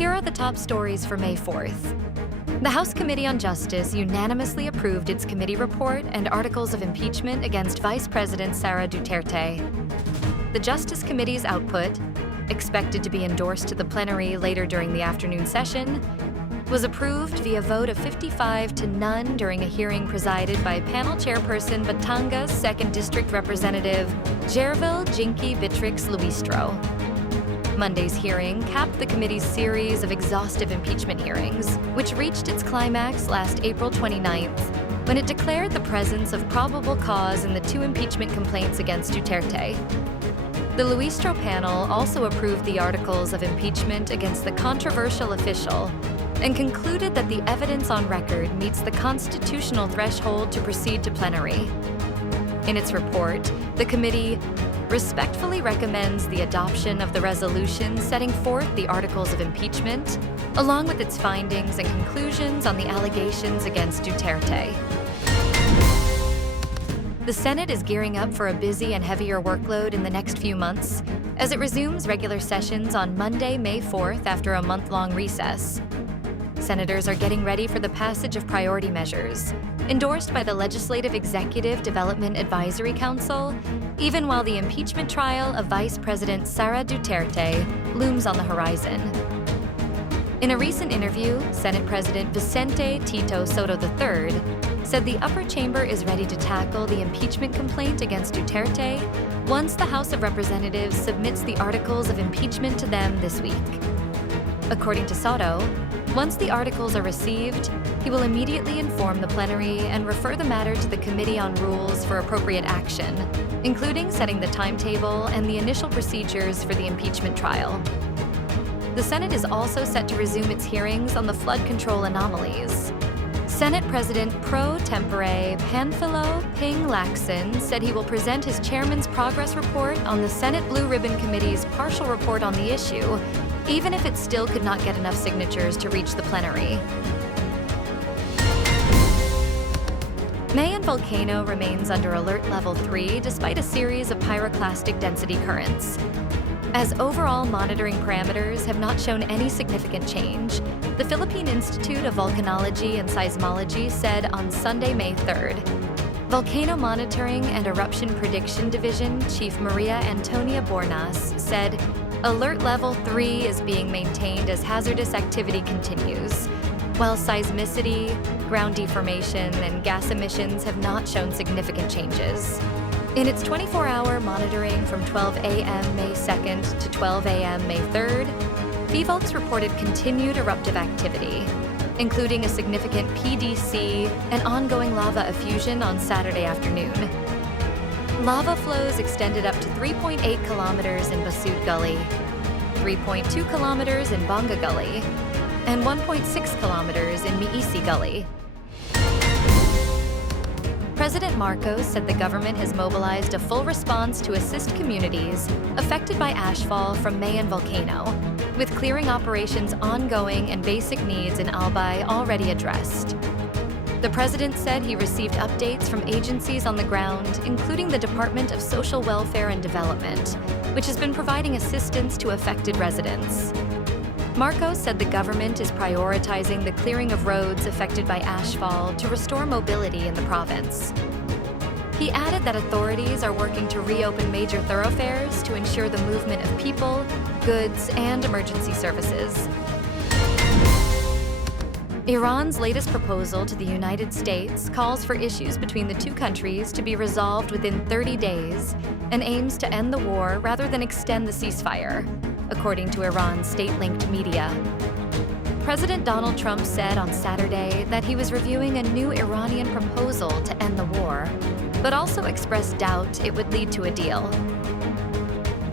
Here are the top stories for May 4th. The House Committee on Justice unanimously approved its committee report and articles of impeachment against Vice President Sara Duterte. The Justice Committee's output, expected to be endorsed to the plenary later during the afternoon session, was approved via vote of 55 to none during a hearing presided by panel chairperson Batangas 2nd District Representative Gervil Jinky Bitrix Luistro. Monday's hearing capped the committee's series of exhaustive impeachment hearings, which reached its climax last April 29th, when it declared the presence of probable cause in the 2 impeachment complaints against Duterte. The Luistro panel also approved the articles of impeachment against the controversial official and concluded that the evidence on record meets the constitutional threshold to proceed to plenary. In its report, the committee respectfully recommends the adoption of the resolution setting forth the articles of impeachment, along with its findings and conclusions on the allegations against Duterte. The Senate is gearing up for a busy and heavier workload in the next few months as it resumes regular sessions on Monday, May 4th after a month-long recess. Senators are getting ready for the passage of priority measures, endorsed by the Legislative Executive Development Advisory Council, even while the impeachment trial of Vice President Sara Duterte looms on the horizon. In a recent interview, Senate President Vicente Tito Soto III said the upper chamber is ready to tackle the impeachment complaint against Duterte once the House of Representatives submits the articles of impeachment to them this week. According to Soto, once the articles are received, he will immediately inform the plenary and refer the matter to the Committee on Rules for appropriate action, including setting the timetable and the initial procedures for the impeachment trial. The Senate is also set to resume its hearings on the flood control anomalies. Senate President pro tempore Panfilo Ping Lacson said he will present his chairman's progress report on the Senate Blue Ribbon Committee's partial report on the issue, even if it still could not get enough signatures to reach the plenary. Mayon Volcano remains under alert level 3 despite a series of pyroclastic density currents. As overall monitoring parameters have not shown any significant change, the Philippine Institute of Volcanology and Seismology said on Sunday, May 3rd. Volcano Monitoring and Eruption Prediction Division Chief Maria Antonia Bornas said, "Alert level 3 is being maintained as hazardous activity continues, while seismicity, ground deformation, and gas emissions have not shown significant changes." In its 24-hour monitoring from 12 a.m. May 2nd to 12 a.m. May 3rd, Phivolcs reported continued eruptive activity, including a significant PDC and ongoing lava effusion on Saturday afternoon. Lava flows extended up to 3.8 kilometers in Basud Gully, 3.2 kilometers in Bonga Gully, and 1.6 kilometers in Miisi Gully. President Marcos said the government has mobilized a full response to assist communities affected by ashfall from Mayon Volcano, with clearing operations ongoing and basic needs in Albay already addressed. The president said he received updates from agencies on the ground, including the Department of Social Welfare and Development, which has been providing assistance to affected residents. Marcos said the government is prioritizing the clearing of roads affected by ashfall to restore mobility in the province. He added that authorities are working to reopen major thoroughfares to ensure the movement of people, goods, and emergency services. Iran's latest proposal to the United States calls for issues between the two countries to be resolved within 30 days and aims to end the war rather than extend the ceasefire, according to Iran's state-linked media. President Donald Trump said on Saturday that he was reviewing a new Iranian proposal to end the war, but also expressed doubt it would lead to a deal.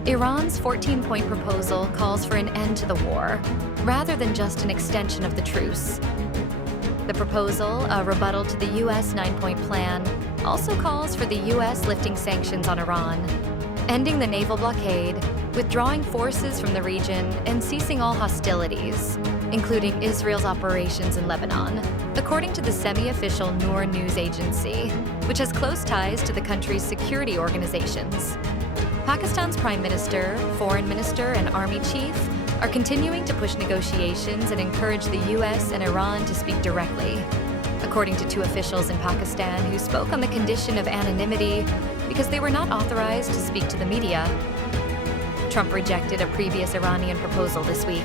Iran's 14-point proposal calls for an end to the war, rather than just an extension of the truce. The proposal, a rebuttal to the U.S. 9-point plan, also calls for the U.S. lifting sanctions on Iran, ending the naval blockade, withdrawing forces from the region, and ceasing all hostilities, including Israel's operations in Lebanon, according to the semi-official Noor news agency, which has close ties to the country's security organizations. Pakistan's Prime Minister, Foreign Minister, and Army Chief are continuing to push negotiations and encourage the U.S. and Iran to speak directly, according to two officials in Pakistan who spoke on the condition of anonymity because they were not authorized to speak to the media. Trump rejected a previous Iranian proposal this week.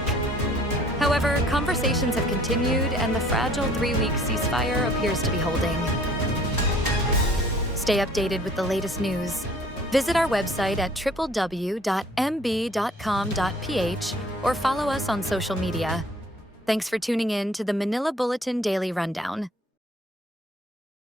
However, conversations have continued and the fragile 3-week ceasefire appears to be holding. Stay updated with the latest news. Visit our website at www.mb.com.ph or follow us on social media. Thanks for tuning in to the Manila Bulletin Daily Rundown.